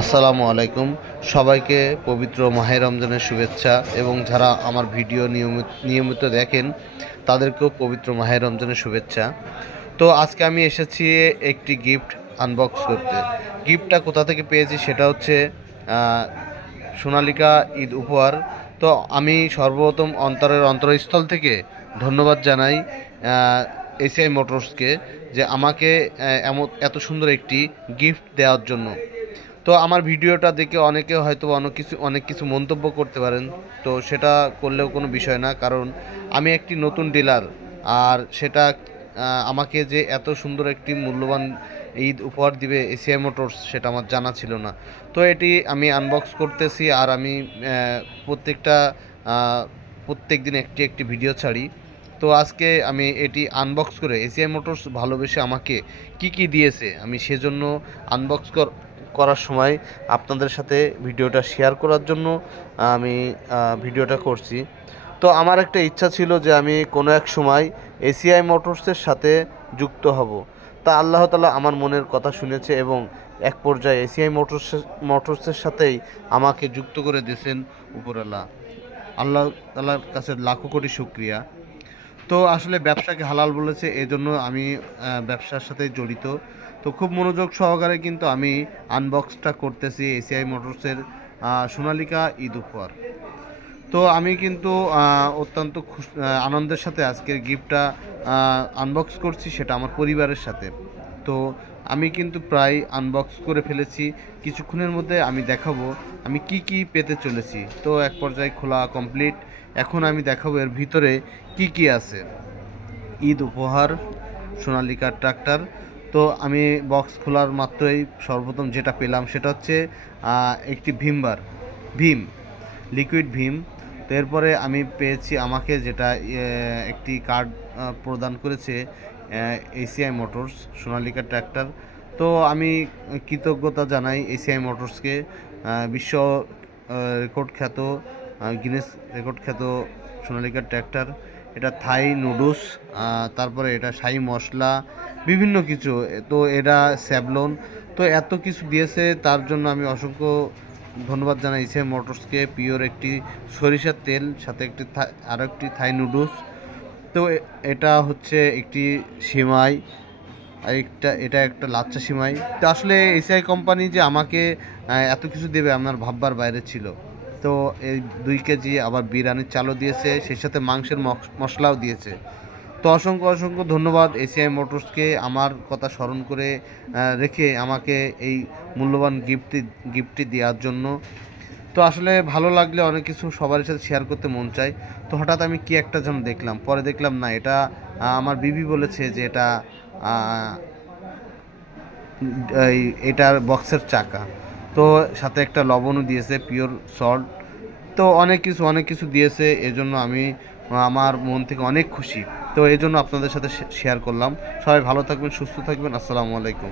আসসালামু আলাইকুম। সবাইকে পবিত্র মাহে রমজানের শুভেচ্ছা এবং যারা আমার ভিডিও নিয়মিত দেখেন তাদেরকেও পবিত্র মাহে রমজানের শুভেচ্ছা। তো আজকে আমি এসেছি একটি গিফট আনবক্স করতে। গিফটটা কোথা থেকে পেয়েছি সেটা হচ্ছে সোনালিকা ঈদ উপহার। তো আমি সর্বপ্রথম অন্তরস্থল থেকে ধন্যবাদ জানাই এসিআই মোটরসকে যে আমাকে এত সুন্দর একটি গিফট দেওয়ার জন্য। তো আমার ভিডিওটা দেখে অনেকে হয়তো অনেক কিছু মন্তব্য করতে পারেন, তো সেটা করলেও কোনো বিষয় না, কারণ আমি একটি নতুন ডিলার। আর সেটা আমাকে যে এত সুন্দর একটি মূল্যবান ঈদ উপহার দিবে এসিআই মোটরস সেটা আমার জানা ছিল না। তো এটি আমি আনবক্স করতেছি, আর আমি প্রত্যেক দিন একটি একটি ভিডিও ছাড়ি। তো আজকে আমি এটি আনবক্স করে এসিআই মোটরস ভালোবেসে আমাকে কি কি দিয়েছে আমি সেজন্য আনবক্স করার সময় আপনাদের সাথে ভিডিওটা শেয়ার করার জন্য আমি ভিডিওটা করছি। তো আমার একটা ইচ্ছা ছিল যে আমি কোনো এক সময় এসিআই মোটরসের সাথে যুক্ত হব। তা আল্লাহ তাআলা আমার মনের কথা শুনেছে এবং এক পর্যায়ে এসিআই মোটরসের সাথেই আমাকে যুক্ত করে দিয়েছেন উপরওয়ালা। আল্লাহ তাআলার কাছে লাখো কোটি শুকরিয়া। তো আসলে ব্যবসাকে হালাল বলেছে, এজন্য আমি ব্যবসার সাথে জড়িত। তো খুব মনোযোগ সহকারে কিন্তু আমি আনবক্সটা করতেছি এসিআই মোটরসের সোনালিকা ঈদ উপহার। তো আমি কিন্তু অত্যন্ত আনন্দের সাথে আজকের গিফটটা আনবক্স করছি, সেটা আমার পরিবারের সাথে। তো আমি কিন্তু প্রায় আনবক্স করে ফেলেছি। কিছুক্ষণের মধ্যে আমি দেখাবো আমি কি কি পেতে চলেছি। তো এক পর্যায়ে খোলা কমপ্লিট। এখন আমি দেখাবো এর ভিতরে কি কি আছে। ঈদ উপহার সোনালিকা ট্রাক্টর। তো আমি বক্স খোলার মাত্রই সর্বপ্রথম যেটা পেলাম সেটা হচ্ছে একটি ভীম লিকুইড ভীম। তো এরপরে আমি পেয়েছি আমাকে যেটা একটি কার্ড প্রদান করেছে এসিআই মোটরস সোনালিকা ট্র্যাক্টর। তো আমি কৃতজ্ঞতা জানাই এসিআই মোটরসকে। বিশ্ব রেকর্ড খ্যাত গিনেস রেকর্ড খ্যাত সোনালিকা ট্র্যাক্টর। এটা থাই নুডলস, তারপরে এটা শাহি মশলা, বিভিন্ন কিছু। তো এটা স্যাভলন। তো এত কিছু দিয়েছে, তার জন্য আমি অসংখ্য ধন্যবাদ জানাই এসিআই মোটরসকে। পিওর একটি সরিষার তেল, সাথে আরও একটি থাই নুডলস। তো এটা হচ্ছে একটি সিমাই, আর এটা একটা লাচ্চা সিমাই। তো আসলে এসিআই কোম্পানি যে আমাকে এত কিছু দেবে আমার ভাববার বাইরে ছিল। তো এই 2 কেজি আবার বিরিয়ানির চালও দিয়েছে, সেই সাথে মাংসের মশলাও দিয়েছে। তো অসংখ্য অসংখ্য ধন্যবাদ এসিআই মোটরসকে আমার কথা স্মরণ করে রেখে আমাকে এই মূল্যবান গিফটটি দেওয়ার জন্য। তো আসলে ভালো লাগলে অনেক কিছু সবার সাথে শেয়ার করতে মন চায়। তো হঠাৎ আমি কি একটা যেন দেখলাম, পরে দেখলাম না, এটা আমার বিবি বলেছে যে এটার বক্সের চাকা। তো সাথে একটা লবণও দিয়েছে, পিওর সল্ট। তো অনেক কিছু দিয়েছে, এজন্য আমি আমার মন থেকে অনেক খুশি। তো এই জন্য আপনাদের সাথে শেয়ার করলাম। সবাই ভালো থাকবেন, সুস্থ থাকবেন। আসসালামু আলাইকুম।